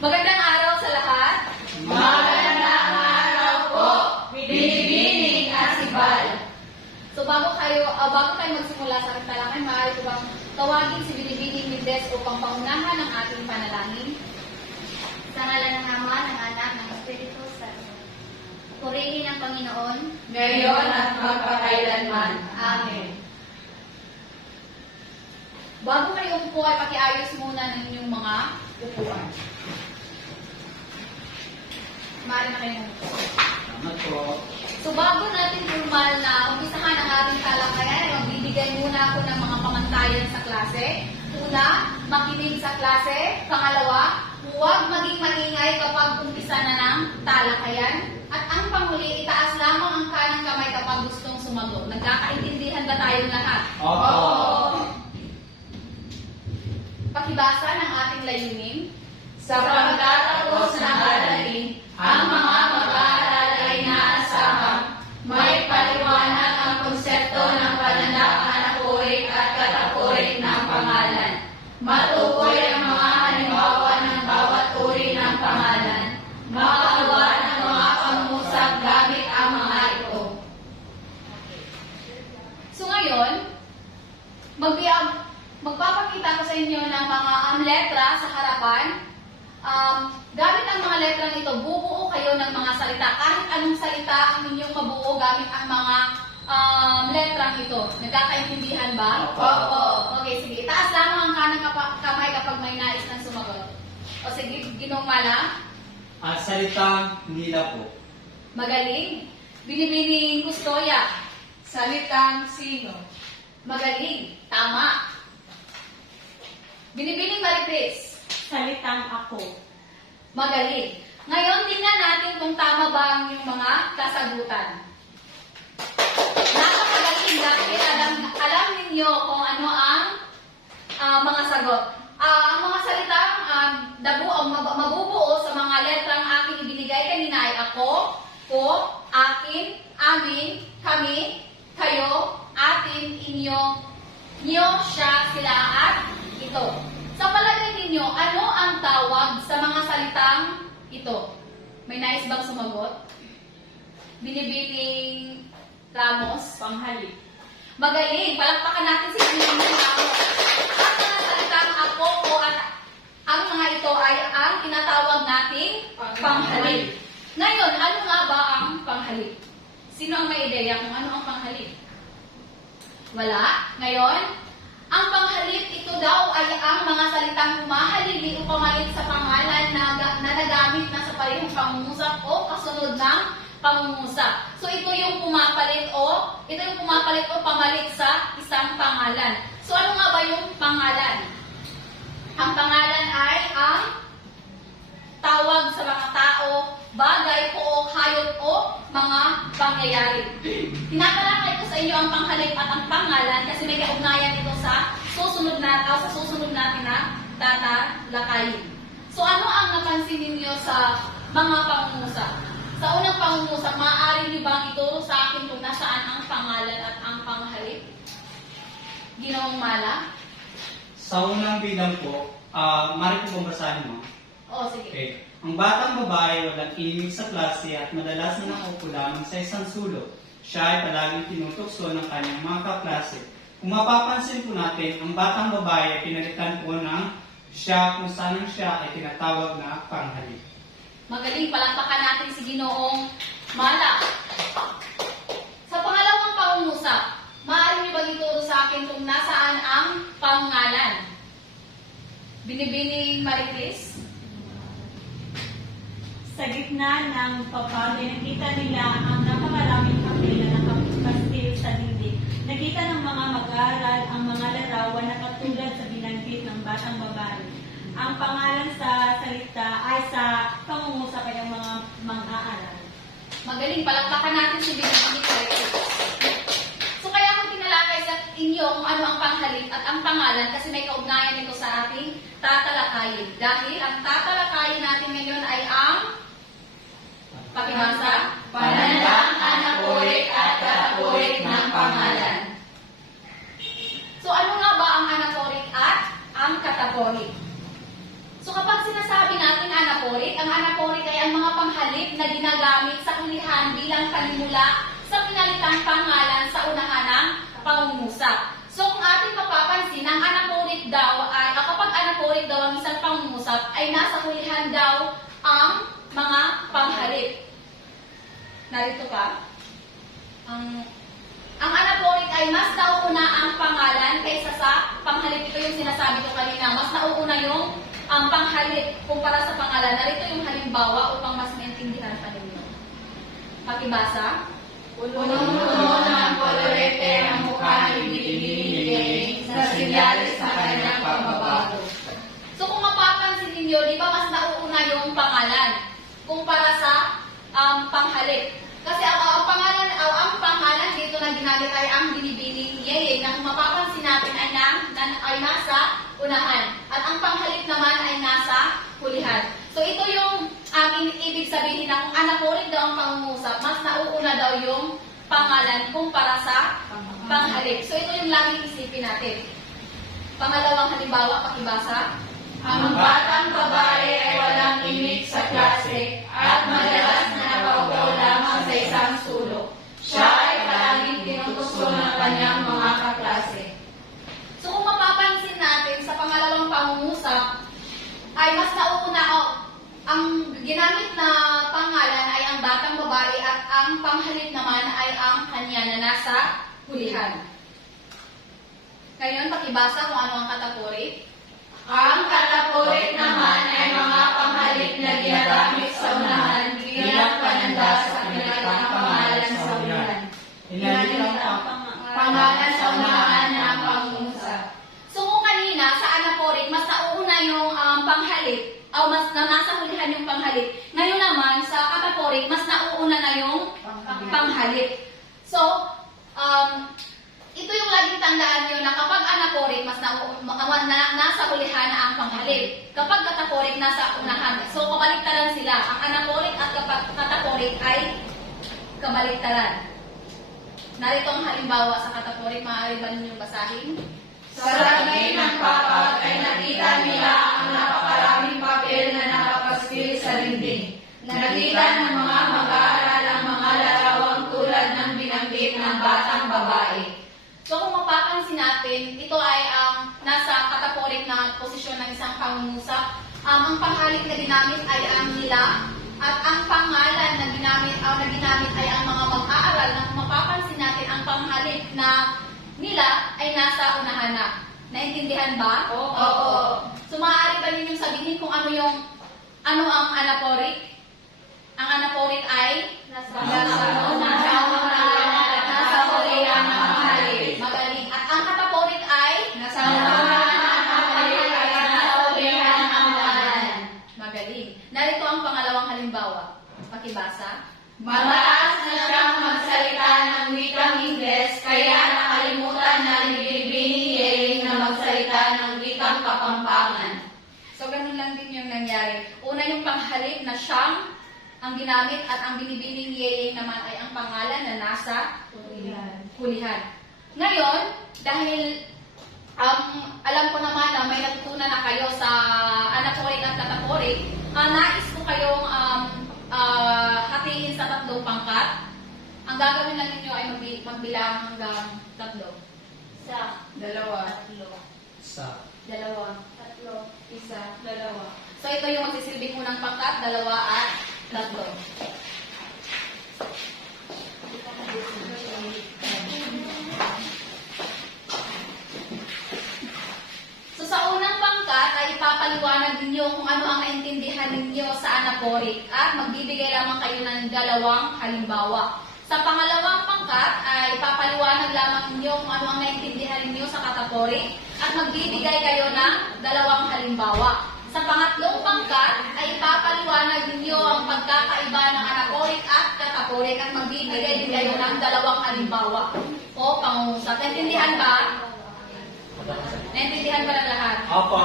Magandang araw sa lahat. Magandang araw po, Binibining Asibal. So bago tayo magsimula sa ating talakay, maaari ko bang tawagin si Binibining Mendez upang pangunahan ang ating panalangin? Sa ngalan ng Ama, ng Anak, ng Espiritu Santo. Purihin ang Panginoon, Ngayon at magpakailanman. Amen. Bago kayo umupo ay pakiayos muna ng inyong mga upuan. Maaari na kayo umupo. Salamat po. So bago natin formal na umpisahan ang ating talakayan, ay magbibigay muna ako ng mga pamantayan sa klase. Una, makinig sa klase. Pangalawa, huwag maging maingay kapag umpisa na ng talakayan. At ang panghuli, itaas lamang ang kanang kamay kapag gustong sumagot. Nagkakaintindihan ba tayong lahat? Oo. Pakibasa ng ating layunin. Sapagkat ako sa nadalin, ang mga mag-aaral ay naasahang may paliwanag ang konsepto ng pananampanak at katapurik ng pangalan. Matukoy ang mga halimbawa ng bawat uri ng pangalan. Makagawa ng mga pangusap gamit ang mga ito. So ngayon, magpapakita ko sa inyo ng mga letra sa harapan. Gamit ang mga letrang ito, bubuo kayo ng mga salita. Kahit anong salita ang inyong mabuo gamit ang mga letrang ito. Nagkakaintindihan ba? Opo. Okay, sige. Itaas lamang ang kanang kamay kapag may nais ng sumagot. O sige, Ginoong Mala. At salitang nila po. Magaling. Binibining Custodia. Salitang sino? Magaling. Tama. Binibining Marites. Salitang ako. Magaling. Ngayon, tingnan natin kung tama ba ang yung mga kasagutan. Napakagaling dahil alam ninyo kung ano ang mga sagot. Ang mga salitang mabubuo sa mga letrang aking ibinigay kanina ay ako, ko, akin, amin, kami, kayo, atin, inyo, nyo, siya, sila, at ito. Sa palagay ninyo, ano ang tawag sa mga salitang ito? May nais bang sumagot? Binibining Ramos? Panghalik. Magaling! Palakpakan natin si Binibining Ramos. Ang mga salitang ako, ko, at ang mga ito ay ang tinatawag nating panghalik. Ngayon, ano nga ba ang panghalik? Sino ang may ideya kung ano ang panghalik? Wala. Ngayon, ang panghalik, ito daw ay ang mga salitang humahalili o pamalit sa pangalan na nagamit na sa parehong pangungusap o kasunod ng pangungusap. So ito yung pumapalit o pamalit sa isang pangalan. So ano nga ba yung pangalan? Ang pangalan ay ang tawag sa mga tao, bagay o hayop o mga pangyayari. Tinatalakay ko sa inyo ang panghalik at ang pangalan kasi may kaugnayan ito sa susunod natin na tatalakayin. So ano ang napansin ninyo sa mga pangungusap? Sa unang pangungusap, maaari niyo bang ituro sa akin kung nasaan ang pangalan at ang panghalik? Ginoong Mala? Sa unang bilang po, mari po basahin mo. O, sige. Okay. Ang batang babae walang imig sa klase at madalas na nakaupo lamang sa isang sulok. Siya ay palaging tinutukso ng kanyang mga kaklase. Kung mapapansin po natin, ang batang babae ay pinalitan po ng siya kung saan siya ay tinatawag na panghalik. Magaling, palakpakan natin si Ginoong Mala. Sa pangalawang pangungusap, maaari niyo bang ituro sa akin kung nasaan ang pangalan? Binibining Marites? Sa gitna ng papel, nakita nila ang napakaraming papel na nakapastil sa dingding. Nakita ng mga mag-aaral ang mga larawan na katulad sa binanggit ng batang babae. Ang pangalan sa salita ay sa pangungusap ay ang mga mag-aaral. Magaling, palakpakan natin si Binibining Marites. So kaya kung tinalakay sa inyo kung ano ang panghalik at ang pangalan kasi may kaugnayan ito sa ating tatalakayin. Dahil ang tatalakayin natin ngayon ay ang pakibasa, Panandang anaporik at kataporik ng pangalan. So ano nga ba ang anaporik at ang kataporik? So kapag sinasabi natin anaporik. Ang anaporik ay ang mga panghalip na ginagamit sa hulihan bilang panimula sa pinalitang pangalan sa unahan ng pangungusap. So kung ating mapapansin, ang anaporik daw ay, kapag anaporik daw ang isang pangungusap, ay nasa hulihan daw ang mga panghalip. Narito pa. Ang anaporik ay mas nauuna ang pangalan kaysa sa panghalip. Ito yung sinasabi ko kanina. Mas nauuna yung panghalip kumpara sa pangalan. Narito yung halimbawa upang mas maintindihan pa ninyo. Pakibasa. Punong-puno ng kolorete ang mukha ni Binibini sa sinyalis na kanyang pagbabago. So kung mapapansin ninyo, di ba mas nauuna yung pangalan kumpara sa panghalip. Kasi ang pangalan dito na ginamit ay ang Binibining Yeye na kung mapapansin natin ay nasa unahan. At ang panghalip naman ay nasa hulihan. So ito yung ibig sabihin na kung anaporik daw ang pangungusap, mas nauuna daw yung pangalan kumpara sa panghalip. So ito yung laging isipin natin. Pangalawang halimbawa, pakibasa. Ang batang babae ay walang imik sa klase at madalas na nakaugaw lamang sa isang sulok. Siya ay palaging tinutuso ng kanyang mga kaklase. So kung mapapansin natin sa pangalawang pangungusap, ay mas nauuna ang ginamit na pangalan ay ang batang babae at ang panghalip naman ay ang kanya na nasa hulihan. Ngayon, pakibasa kung ano ang kataporik. Ang kataporik naman ay mga panghalip na ginagamit sa unahan bilang pananda sa pinalitang pangalan sa unahan. Pangalan sa unahan ng pangungusap. So kung kanina sa anaporik, mas nauuna yung panghalip, o mas nasa hulihan yung panghalip. Ngayon naman sa kataporik, mas nauuna na yung panghalip. So, ito yung laging tandaan nyo na kapag anaporik, mas nasa hulihan na ang panghalip. Kapag kataporik, nasa unahan. So, kabaliktaran sila. Ang anaporik at kataporik ay kabaliktaran. Narito ang halimbawa sa kataporik. Maaari ba ninyong basahin? Sa lagay ng papat ay nakita nila ang napakaraming papel na nakapastil sa dingding. Nakita ng mga mag-aaral ang mga larawang tulad ng binanggit ng batang babae. So kung mapapansin natin, ito ay nasa kataporik na posisyon ng isang pangungusap. Ang panghalip na ginamit ay ang nila at ang pangalan na ginamit ay ang mga mag-aaral. Na kung mapapansin natin, ang panghalip na nila ay nasa unahan na. Naintindihan ba? Oo. So maaari ba ninyong sabihin kung ano ang anaporik? Ang anaporik ay nasa hulihan ng panghalip. Magaling. At ang kataporik ay Nasa unahan ng panghalip ay nasa hulihan ng pangalan. magaling. Narito ang pangalawang halimbawa. Pakibasa. Mataas na siyang magsalita ng wikang Ingles, kaya nakalimutan na ni Binibining Yeye na magsalita ng wikang Kapampangan. So, ganun lang din yung nangyari. Una yung panghalip na siyang ang ginamit at ang Binibining Yeye naman ay ang pangalan na nasa hulihan. Ngayon, dahil alam ko naman na may natutunan na kayo sa anaporik at kataporik, nais ko kayong hatiin sa tatlong pangkat. Ang gagawin lang ninyo ay magbilang hanggang 3. Isa, Dalawa. tatlo, Sa 2. tatlo, Isa. Dalawa. So ito yung magsisilbing unang pangkat, 2 at 3. So sa unang pangkat ay ipapaliwanag ninyo kung ano ang naintindihan ninyo sa anaporik at magbibigay lamang kayo ng 2 halimbawa. Sa pangalawang pangkat ay ipapaliwanag lamang ninyo kung ano ang naintindihan ninyo sa kataporik at magbibigay kayo ng 2 halimbawa. Sa pangatlong pangkat ay ipapaliwanag ninyo ang pagkakaiba ng anaporik at kataporik at magbibigay din kayo ng 2 halimbawa o pangungusap. Naintindihan ba? Naintindihan ba ng lahat? Opo.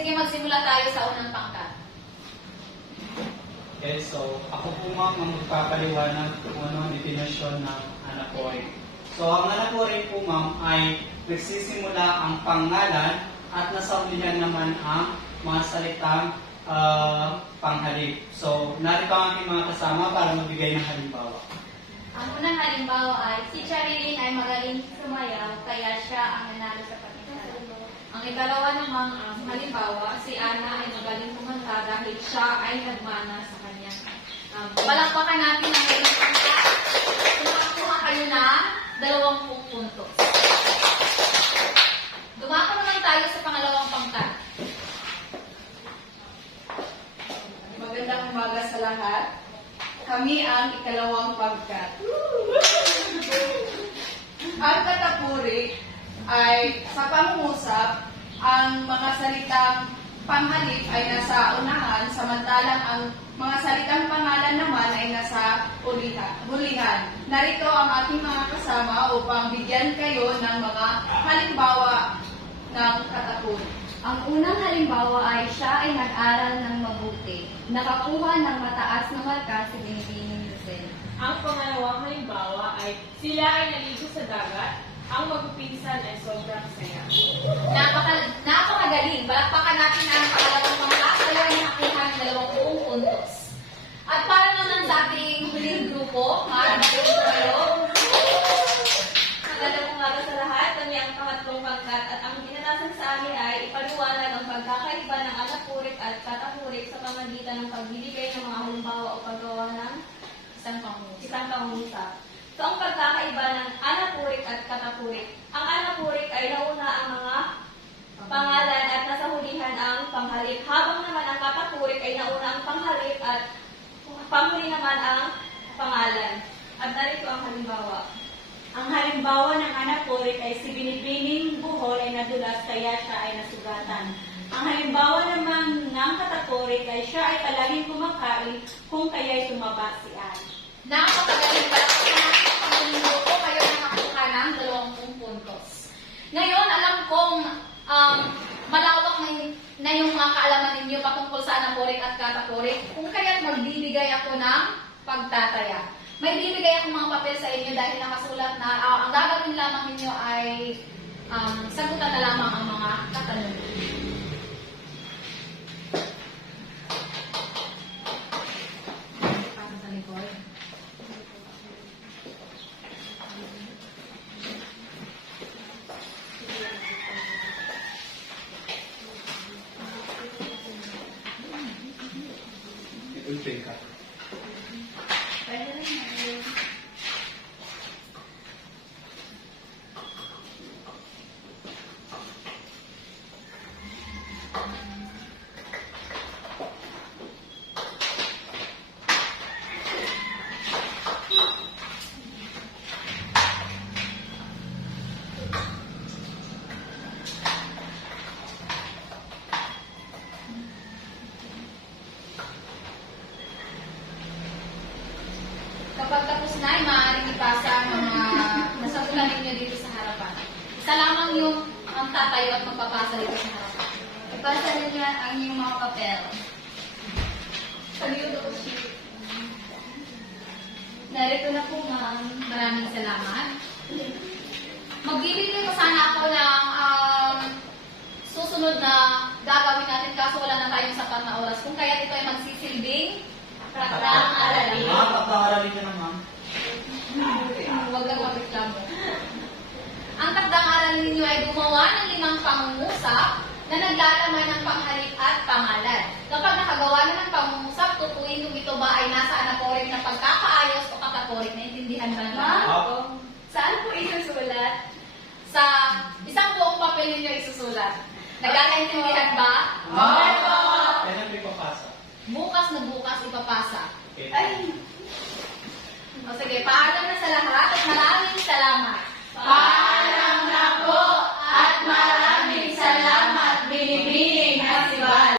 sige, magsimula tayo sa unang pangkat. Okay, so ako po ma'am ang magpapaliwanag kung ano ang definisyon ng anaporic. So ang anaporic po ma'am ay nagsisimula ang pangalan at nasa ulihan naman ang mga salitang panghalip. So narito ang aking mga kasama para magbigay ng halimbawa. Ang unang halimbawa ay, si Charilyn ay magaling sumayaw, kaya siya ang nanalo sa pagkakataon. Ang ikalawa namang halimbawa, si Ana ay magaling kumanta dahil siya ay nagmana sa kanyang Palakpakan natin ang unang pangkat. Kumakuha kayo na 20 puntos. Dumako naman tayo sa pangalawang pangkat. Magandang umaga sa lahat. Kami ang ikalawang pangkat. Ang katapuri ay sa pangungusap, ang mga salitang panghalip ay nasa unahan, samantalang ang mga salitang pangalan naman ay nasa hulihan. Narito ang aking mga kasama upang bigyan kayo ng mga halimbawa ng katapuri. Ang unang halimbawa ay siya ay nag-aral ng mabuti. Nakakuha ng mataas na marka si Binibining Lucen. Ang pangalawang halimbawa ay sila ay naligo sa dagat. Ang magpipinsan ay sobrang saya. Napakagaling. Balakpakan natin ang pangalawang pangkat. Kayo ay nakakuha ng 20 puntos. At para naman sa ating huling grupo, maraming kayo. Magandang umaga sa lahat. Kami ang pangatlong pangkat at ang dinadasan sa amin ay ipaliwanag ang pagkakaiba ng anapurik at katapurik sa pamagitan ng pagbibigay ng mga halimbawa o paggawa ng Isang pangusap. isang pangungusap. So, ang pagkakaiba ng anapurik at katapurik. Ang anapurik ay nauna ang mga pangalan at nasa hulihan ang panghalip. Habang naman ang katapurik ay nauna ang panghalip at panghuli naman ang pangalan. At narito ang halimbawa. Ang halimbawa ng anaporik ay si Binibining Buhol ay nadulas kaya siya ay nasugatan. Ang halimbawa naman ng kataporik ay siya ay palaging kumakain kung kaya'y tumaba si Anne. Napakagaling. Balakpakan natin ang panghuling grupo. Kayo ay nakakuha ng 20 puntos. Ngayon, alam kong malawak na yung mga kaalaman ninyo patungkol sa anaporik at kataporik. Kung kaya't magbibigay ako ng pagtataya. May bibigay akong mga papel sa inyo dahil nakasulat na ang gagawin lamang ninyo ay sagutan na lamang ang mga katanungan. Para sa likod. Ulpil ka. Pwede rin na. Kapag tapos na, ay maaaring ipasa ang mga nasagutan ninyo dito sa harapan. Isa lamang yung ang tatayo at magpapasa dito sa harapan. Ipasa ninyo ang inyong mga papel. Saludo ko siya. Narito na po, ma'am. Maraming salamat. Magbibigay pa sana ako ng susunod na gagawin natin kaso wala na tayong sapat na oras. Kung kaya ito ay magsisilbing Takdang aralin. Pagkaaralin ka na ma'am. huwag kang magreklamo. Ang takdang aralin ninyo ay gumawa ng 5 pangungusap na naglalaman ng panghalip at pangalan. Kapag nakagawa na ng pangungusap, tutuin kung ito ba ay nasa anaporik na pagkakaayos o kataporik. Naintindihan ba naman? Opo. Saan po isusulat? Sa isang buong papel ninyo isusulat. Nagkakaintindihan ba? Opo. Kailan ko ipapasa? Bukas na bukas ipapasa. Okay. Ay! O sige, paano